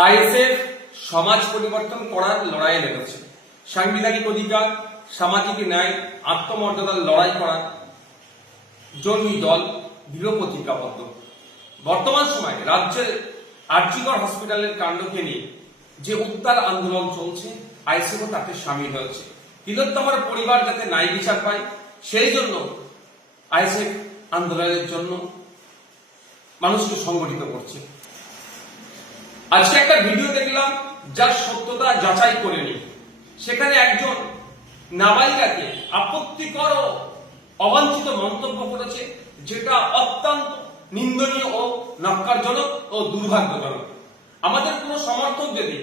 ISF সমাজ পরিবর্তন করার লড়াইয়ে নেমেছে। সাংবিধানিক অধিকার, সামাজিক ন্যায়, আত্মমর্যাদার লড়াই করার জন্যই দল দৃঢ় প্রতিজ্ঞাবদ্ধ। বর্তমান সময়ে রাজ্যের আরজিকর হসপিটালের কাণ্ডকে নিয়ে যে উত্তাল আন্দোলন চলছে, আইএসএফও তাতে সামিল হয়েছে। তিলোত্তমার পরিবার যাতে ন্যায় বিচার পায়, সেই জন্য আইএসএফ আন্দোলনের জন্য মানুষকে সংগঠিত করছে। আজকে একটা ভিডিও দেখলাম যার সত্যতা যাচাই করে নি। সেখানে একজন নাবালিকাকে আপত্তিকর ও অবাঞ্ছিত মন্তব্য করেছে, যেটা অত্যন্ত নিন্দনীয় ও নক্কারজনক ও দুর্ভাগ্যজনক। আমাদের কোনো সমর্থক যদি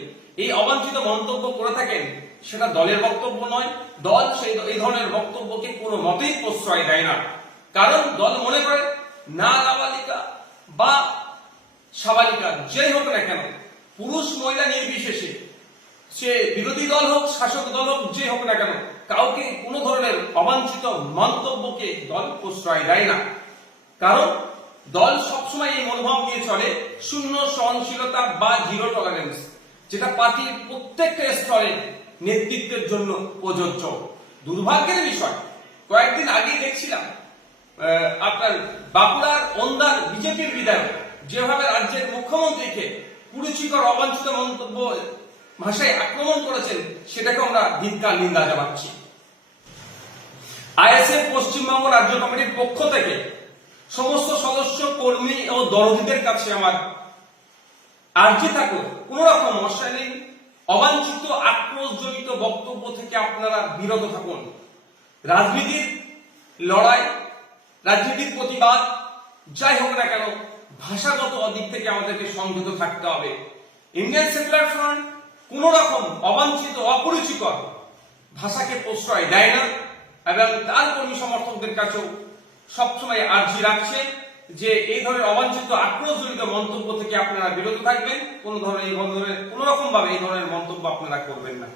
এই অবাঞ্ছিত মন্তব্য করে থাকেন, সেটা দলের বক্তব্য নয়। দল এই ধরনের বক্তব্যকে কোনো মতেই প্রশ্রয় দেয় না। কারণ দল মনে করে না নাবালিকা বা সাবালিকা যেই হোক না কেন, পুরুষ মহিলা নির্বিশেষে, সে বিরোধী দল হোক শাসক দল হোক যে হোক না কেন, কাউকে কোনো ধরনের অবাঞ্ছিত মন্তব্যকে দল প্রশ্রয় দেয় না। কারণ দল সবসময় এই মনোভাব নিয়ে চলে শূন্য সহনশীলতা বা জিরো টলারেন্স, যেটা পার্টির প্রত্যেকটা স্তরে নেতৃত্বের জন্য প্রযোজ্য। দুর্ভাগ্যের বিষয়, কয়েকদিন আগেই দেখছিলাম আপনার বাঁকুড়ার ওন্দার বিজেপির বিধায়ক যেভাবে রাজ্যের মুখ্যমন্ত্রীকে কুরুচিকর অবাঞ্ছিত মন্তব্য ভাষায় আক্রমণ করেছেন, সেটাকে আমরা ধিক্কার নিন্দা জানাচ্ছি। আইএসএফ পশ্চিমবঙ্গ রাজ্য কমিটির পক্ষ থেকে সমস্ত সদস্য, কর্মী ও দরদীদের কাছে আমার আর্জি থাকলো, কোন রকম অশালীন, অবাঞ্ছিত, আক্রোশজনিত বক্তব্য থেকে আপনারা বিরত থাকুন। রাজনীতির লড়াই, রাজনীতির প্রতিবাদ যাই হোক না কেন, ভাষাগত দিক থেকে আমাদেরকে সংযত থাকতে হবে। ইন্ডিয়ান সেকুলার ফ্রন্ট কোন রকম অবাঞ্ছিত, অপরিচিকর ভাষাকে প্রশ্রয় দেয় না এবং তার কর্মী সমর্থকদের কাছেও সবসময় আর্জি রাখছে যে এই ধরনের অবাঞ্ছিত, আক্রোশজনিত মন্তব্য থেকে আপনারা বিরত থাকবেন। কোন রকম ভাবে এই ধরনের মন্তব্য আপনারা করবেন না।